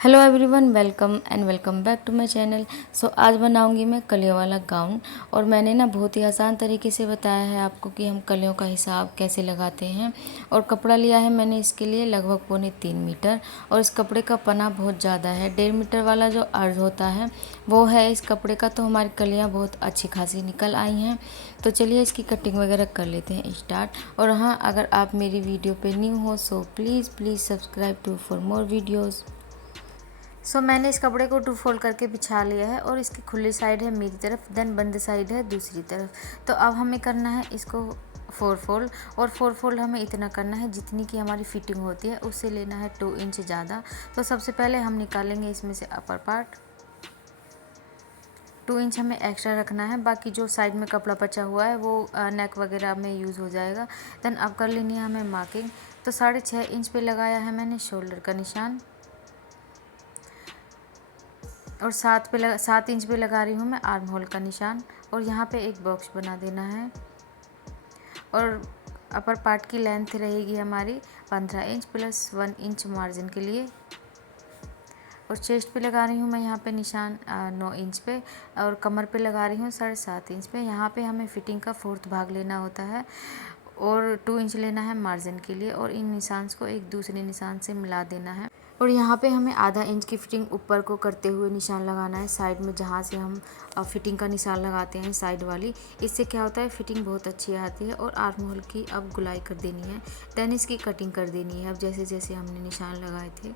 Hello everyone, welcome back to my channel. आज बनाऊंगी मैं कलियों वाला गाउन। और मैंने ना बहुत ही आसान तरीके से बताया है आपको कि हम कलियों का हिसाब कैसे लगाते हैं। और कपड़ा लिया है मैंने इसके लिए लगभग 3.25 मीटर। और इस कपड़े का पना बहुत ज़्यादा है। 1.5 मीटर वाला जो अर्ज होता है वो है इस कपड़े का। तो हमारी कलियाँ बहुत अच्छी खासी निकल आई हैं। तो चलिए इसकी कटिंग वगैरह कर लेते हैं स्टार्ट। और हाँ, अगर आप मेरी वीडियो पे न्यू हो so please subscribe to for more videos. मैंने इस कपड़े को 2 फोल्ड करके बिछा लिया है। और इसकी खुली साइड है मेरी तरफ, देन बंद साइड है दूसरी तरफ। तो अब हमें करना है इसको 4 फोल्ड। और 4 फोल्ड हमें इतना करना है जितनी की हमारी फिटिंग होती है, उससे लेना है 2 इंच ज़्यादा। तो सबसे पहले हम निकालेंगे इसमें से अपर पार्ट। 2 इंच हमें एक्स्ट्रा रखना है, बाकी जो साइड में कपड़ा बचा हुआ है वो नेक वगैरह में यूज़ हो जाएगा। देन अब कर लेनी है हमें मार्किंग। तो 6.5 इंच पे लगाया है मैंने शोल्डर का निशान। और 7 इंच पे लगा रही हूँ मैं आर्म होल का निशान। और यहाँ पे एक बॉक्स बना देना है। और अपर पार्ट की लेंथ रहेगी हमारी 15 इंच प्लस 1 इंच मार्जिन के लिए। और चेस्ट पे लगा रही हूँ मैं यहाँ पे निशान 9 इंच पे। और कमर पे लगा रही हूँ 7.5 इंच पे। यहाँ पे हमें फिटिंग का 4th भाग लेना होता है। और 2 इंच लेना है मार्जिन के लिए। और इन निशान को एक दूसरे निशान से मिला देना है। और यहाँ पे हमें आधा इंच की फिटिंग ऊपर को करते हुए निशान लगाना है साइड में, जहाँ से हम फिटिंग का निशान लगाते हैं साइड वाली। इससे क्या होता है, फिटिंग बहुत अच्छी आती है। और आर्म होल की अब गुलाई कर देनी है, देन इसकी कटिंग कर देनी है अब जैसे जैसे हमने निशान लगाए थे।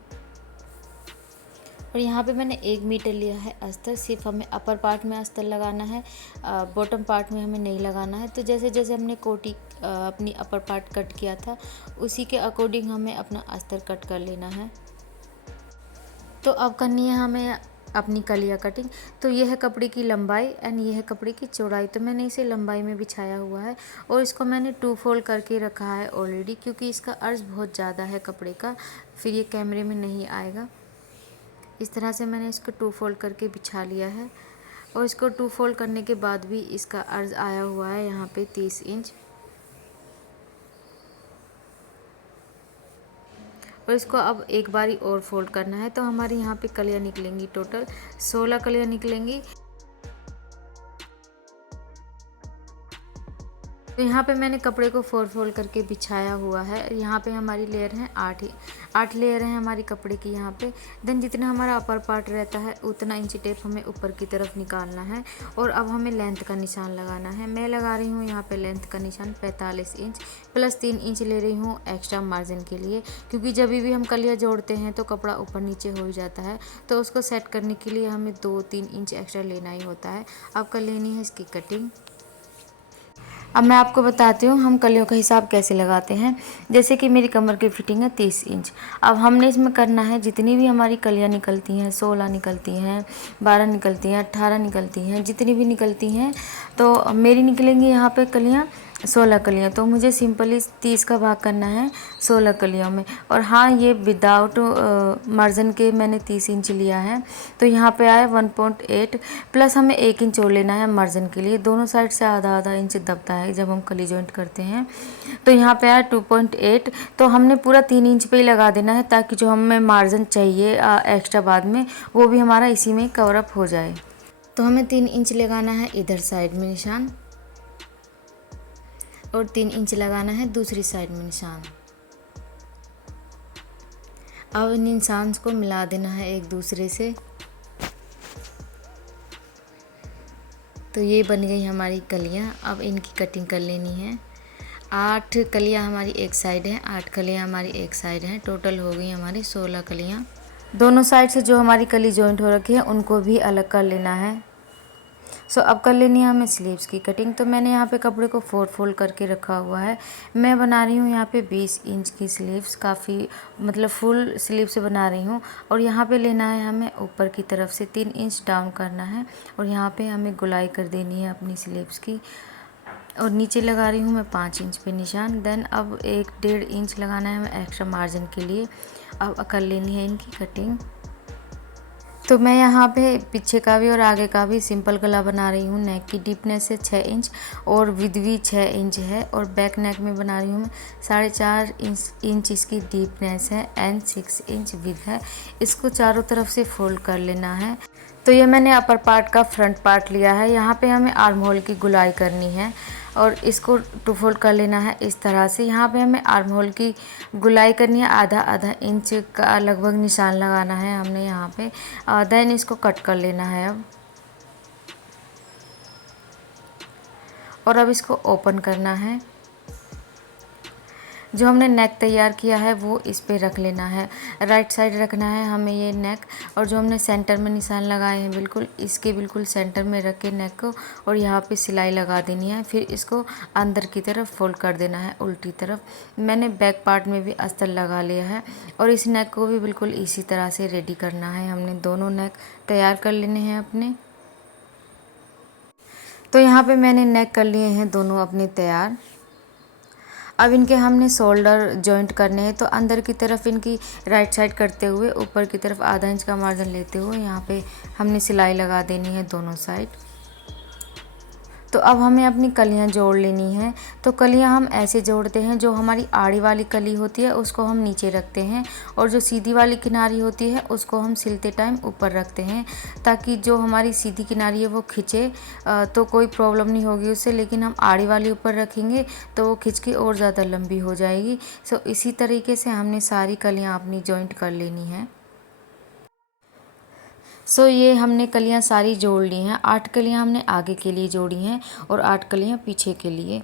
और यहाँ पे मैंने 1 मीटर लिया है अस्तर। सिर्फ हमें अपर पार्ट में अस्तर लगाना है, बॉटम पार्ट में हमें नहीं लगाना है। तो जैसे जैसे हमने कोटी अपनी अपर पार्ट कट किया था उसी के अकॉर्डिंग हमें अपना अस्तर कट कर लेना है। तो अब करनी है हमें अपनी कलिया कटिंग। तो यह है कपड़े की लंबाई एंड यह है कपड़े की चौड़ाई। तो मैंने इसे लंबाई में बिछाया हुआ है। और इसको मैंने 2 फोल्ड करके रखा है ऑलरेडी, क्योंकि इसका अर्ज बहुत ज़्यादा है कपड़े का, फिर ये कैमरे में नहीं आएगा। इस तरह से मैंने इसको 2 फोल्ड करके बिछा लिया है। और इसको 2 फोल्ड करने के बाद भी इसका अर्ज आया हुआ है यहाँ पे 30 इंच। और इसको अब एक बारी और फोल्ड करना है। तो हमारी यहाँ पे कलियाँ निकलेंगी, टोटल 16 कलियाँ निकलेंगी। तो यहाँ पे मैंने कपड़े को 4 फोल्ड करके बिछाया हुआ है। यहाँ पे हमारी लेयर है 8 लेयर है हमारी कपड़े की यहाँ पे। देन जितना हमारा अपर पार्ट रहता है उतना इंच टेप हमें ऊपर की तरफ निकालना है। और अब हमें लेंथ का निशान लगाना है। मैं लगा रही हूँ यहाँ पे लेंथ का निशान 45 इंच प्लस 3 इंच ले रही हूँ एक्स्ट्रा मार्जिन के लिए, क्योंकि जब भी हम कलियाँ जोड़ते हैं तो कपड़ा ऊपर नीचे हो ही जाता है। तो उसको सेट करने के लिए हमें 2-3 इंच एक्स्ट्रा लेना ही होता है। अब कर लेनी है इसकी कटिंग। अब मैं आपको बताती हूँ हम कलियों का हिसाब कैसे लगाते हैं। जैसे कि मेरी कमर की फिटिंग है 30 इंच। अब हमने इसमें करना है जितनी भी हमारी कलियाँ निकलती हैं, 16 निकलती हैं, 12 निकलती हैं, 18 निकलती हैं, जितनी भी निकलती हैं, तो मेरी निकलेंगी यहाँ पे कलियाँ 16 कलियाँ। तो मुझे सिंपली 30 का भाग करना है 16 कलियों में। और हाँ, ये विदाउट मार्जिन के मैंने 30 इंच लिया है। तो यहाँ पे आया 1.8 प्लस हमें 1 इंच और लेना है मार्जिन के लिए। दोनों साइड से आधा आधा इंच दबता है जब हम कली जॉइंट करते हैं। तो यहाँ पे आया 2.8। तो हमने पूरा 3 इंच पे ही लगा देना है, ताकि जो हमें मार्जिन चाहिए एक्स्ट्रा बाद में, वो भी हमारा इसी में कवर अप हो जाए। तो हमें 3 इंच लगाना है इधर साइड में निशान, और 3 इंच लगाना है दूसरी साइड में निशान। अब इन निशान को मिला देना है एक दूसरे से। तो ये बन गई हमारी कलियाँ। अब इनकी कटिंग कर लेनी है। 8 कलियाँ हमारी एक साइड हैं, 8 कलियाँ हमारी एक साइड हैं। टोटल हो गई हमारी 16 कलियाँ। दोनों साइड से जो हमारी कली जॉइंट हो रखी है उनको भी अलग कर लेना है। अब कर लेनी है हमें स्लीव्स की कटिंग। तो मैंने यहाँ पे कपड़े को 4 फोल्ड करके रखा हुआ है। मैं बना रही हूँ यहाँ पे 20 इंच की स्लीव्स, काफ़ी मतलब फुल स्लीव से बना रही हूँ। और यहाँ पे लेना है हमें ऊपर की तरफ से 3 इंच डाउन करना है। और यहाँ पे हमें गुलाई कर देनी है अपनी स्लीव्स की। और नीचे लगा रही हूँ मैं 5 इंच पे निशान। देन अब 1-1.5 इंच लगाना है हमें एक्स्ट्रा मार्जिन के लिए। अब कर लेनी है इनकी कटिंग। तो मैं यहाँ पे पीछे का भी और आगे का भी सिंपल गला बना रही हूँ। नेक की डीपनेस है 6 इंच और विड्थ भी 6 इंच है और बैक नेक में बना रही हूँ मैं 4.5 इंच इसकी डीपनेस है एंड 6 इंच विड्थ है। इसको चारों तरफ से फोल्ड कर लेना है। तो ये मैंने अपर पार्ट का फ्रंट पार्ट लिया है। यहाँ पे हमें आर्म होल की गुलाई करनी है और इसको टू फोल्ड कर लेना है इस तरह से। यहाँ पे हमें आर्म होल की गुलाई करनी है, आधा आधा इंच का लगभग निशान लगाना है हमने यहाँ पे। देन इसको कट कर लेना है अब, और अब इसको ओपन करना है। जो हमने नेक तैयार किया है वो इस पे रख लेना है, राइट साइड रखना है हमें ये नेक। और जो हमने सेंटर में निशान लगाए हैं बिल्कुल इसके बिल्कुल सेंटर में रख के नेक को और यहाँ पे सिलाई लगा देनी है। फिर इसको अंदर की तरफ फोल्ड कर देना है उल्टी तरफ। मैंने बैक पार्ट में भी अस्तर लगा लिया है और इस नेक को भी बिल्कुल इसी तरह से रेडी करना है। हमने दोनों नेक तैयार कर लेने हैं अपने। तो यहाँ पे मैंने नेक कर लिए हैं दोनों अपने तैयार। अब इनके हमने शोल्डर जॉइंट करने हैं। तो अंदर की तरफ इनकी राइट साइड करते हुए ऊपर की तरफ आधा इंच का मार्जिन लेते हुए यहाँ पे हमने सिलाई लगा देनी है दोनों साइड। तो अब हमें अपनी कलियां जोड़ लेनी है। तो कलियां हम ऐसे जोड़ते हैं, जो हमारी आड़ी वाली कली होती है उसको हम नीचे रखते हैं और जो सीधी वाली किनारी होती है उसको हम सिलते टाइम ऊपर रखते हैं, ताकि जो हमारी सीधी किनारी है वो खिंचे तो कोई प्रॉब्लम नहीं होगी उससे। लेकिन हम आड़ी वाली ऊपर रखेंगे तो वो खिंच के और ज़्यादा लंबी हो जाएगी। सो इसी तरीके से हमने सारी कलियाँ अपनी जॉइंट कर लेनी है। ये हमने कलियां सारी जोड़ ली हैं। 8 कलियां हमने आगे के लिए जोड़ी हैं और 8 कलियां पीछे के लिए।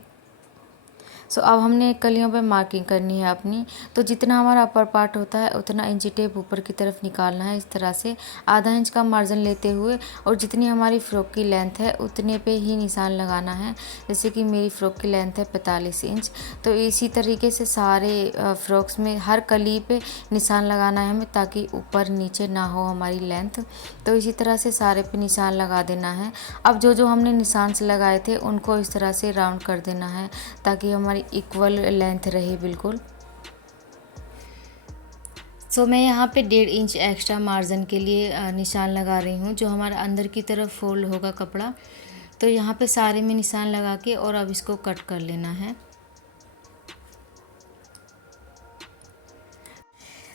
अब हमने कलियों पे मार्किंग करनी है अपनी। तो जितना हमारा अपर पार्ट होता है उतना इंची टेप ऊपर की तरफ निकालना है इस तरह से, आधा इंच का मार्जिन लेते हुए। और जितनी हमारी फ़्रॉक की लेंथ है उतने पे ही निशान लगाना है। जैसे कि मेरी फ़्रॉक की लेंथ है 45 इंच। तो इसी तरीके से सारे फ्रॉक्स में हर कली पे निशान लगाना है हमें, ताकि ऊपर नीचे ना हो हमारी लेंथ। तो इसी तरह से सारे पे निशान लगा देना है। अब जो हमने निशान से लगाए थे उनको इस तरह से राउंड कर देना है, ताकि हमारी इक्वल लेंथ रहे बिल्कुल। मैं यहाँ पे 1.5 इंच एक्स्ट्रा मार्जिन के लिए निशान लगा रही हूँ, जो हमारा अंदर की तरफ फोल्ड होगा कपड़ा। तो यहाँ पे सारे में निशान लगा के और अब इसको कट कर लेना है।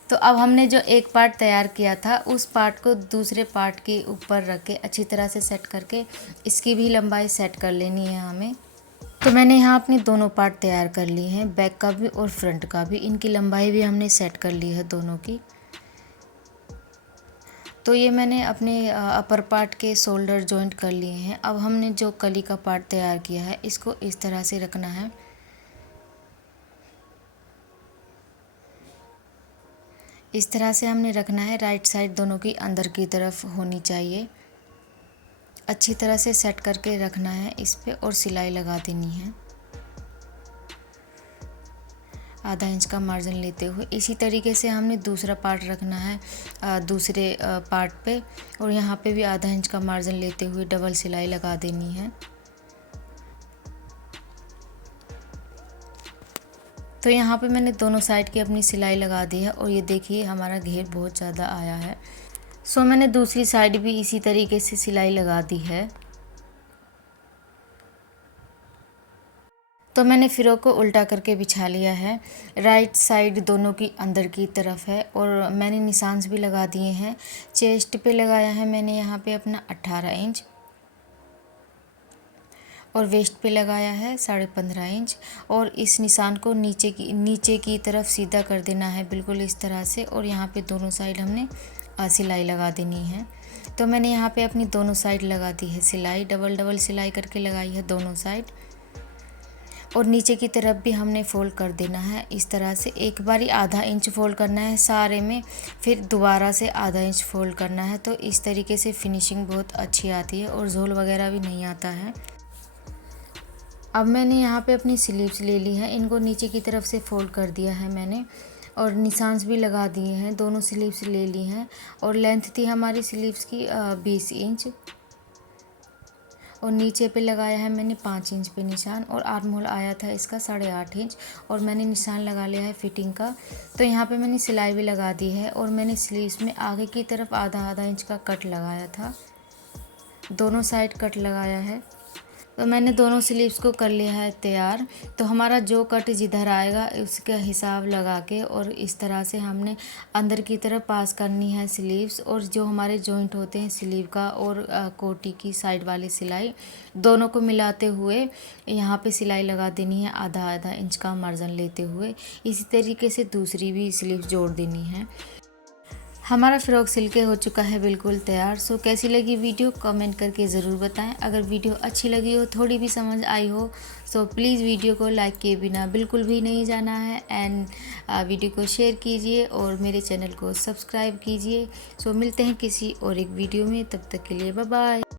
तो अब हमने जो एक पार्ट तैयार किया था उस पार्ट को दूसरे पार्ट के ऊपर रख के अच्छी तरह से सेट करके इसकी भी लंबाई सेट कर लेनी है हमें। तो मैंने यहाँ अपने दोनों पार्ट तैयार कर लिए हैं, बैक का भी और फ्रंट का भी। इनकी लंबाई भी हमने सेट कर ली है दोनों की। तो ये मैंने अपने अपर पार्ट के शोल्डर जॉइंट कर लिए हैं। अब हमने जो कली का पार्ट तैयार किया है इसको इस तरह से रखना है। इस तरह से हमने रखना है। राइट साइड दोनों की अंदर की तरफ होनी चाहिए। अच्छी तरह से सेट करके रखना है इस पे और सिलाई लगा देनी है आधा इंच का मार्जिन लेते हुए। इसी तरीके से हमने दूसरा पार्ट रखना है दूसरे पार्ट पे, और यहाँ पे भी आधा इंच का मार्जिन लेते हुए डबल सिलाई लगा देनी है। तो यहाँ पे मैंने दोनों साइड की अपनी सिलाई लगा दी है और ये देखिए हमारा घेर बहुत ज़्यादा आया है। मैंने दूसरी साइड भी इसी तरीके से सिलाई लगा दी है। तो मैंने फ़्रॉक को उल्टा करके बिछा लिया है। राइट साइड दोनों की अंदर की तरफ है और मैंने निशान भी लगा दिए हैं। चेस्ट पे लगाया है मैंने यहाँ पे अपना 18 इंच और वेस्ट पे लगाया है 15.5 इंच। और इस निशान को नीचे की तरफ सीधा कर देना है बिल्कुल इस तरह से, और यहाँ पे दोनों साइड हमने सिलाई लगा देनी है। तो मैंने यहाँ पे अपनी दोनों साइड लगा दी है सिलाई, डबल सिलाई करके लगाई है दोनों साइड। और नीचे की तरफ भी हमने फ़ोल्ड कर देना है इस तरह से। एक बारी आधा इंच फ़ोल्ड करना है सारे में, फिर दोबारा से आधा इंच फ़ोल्ड करना है। तो इस तरीके से फिनिशिंग बहुत अच्छी आती है और झोल वगैरह भी नहीं आता है। अब मैंने यहाँ पे अपनी स्लीव्स ले ली है, इनको नीचे की तरफ से फ़ोल्ड कर दिया है मैंने और निशान भी लगा दिए हैं। दोनों स्लीव्स ले ली हैं और लेंथ थी हमारी स्लीव्स की 20 इंच। और नीचे पे लगाया है मैंने 5 इंच पे निशान, और आर्म होल आया था इसका 8.5 इंच, और मैंने निशान लगा लिया है फिटिंग का। तो यहाँ पे मैंने सिलाई भी लगा दी है, और मैंने स्लीव्स में आगे की तरफ आधा इंच का कट लगाया था, दोनों साइड कट लगाया है। तो मैंने दोनों स्लीव्स को कर लिया है तैयार। तो हमारा जो कट जिधर आएगा उसका हिसाब लगा के और इस तरह से हमने अंदर की तरफ पास करनी है स्लीव्स, और जो हमारे जॉइंट होते हैं स्लीव का और कोटी की साइड वाली सिलाई, दोनों को मिलाते हुए यहाँ पे सिलाई लगा देनी है आधा इंच का मार्जिन लेते हुए। इसी तरीके से दूसरी भी स्लीव जोड़ देनी है। हमारा फ़्रॉक सिल के हो चुका है बिल्कुल तैयार। सो कैसी लगी वीडियो कमेंट करके ज़रूर बताएं। अगर वीडियो अच्छी लगी हो, थोड़ी भी समझ आई हो, सो प्लीज़ वीडियो को लाइक किए बिना बिल्कुल भी नहीं जाना है, एंड वीडियो को शेयर कीजिए और मेरे चैनल को सब्सक्राइब कीजिए। सो मिलते हैं किसी और एक वीडियो में, तब तक के लिए बाय बाय।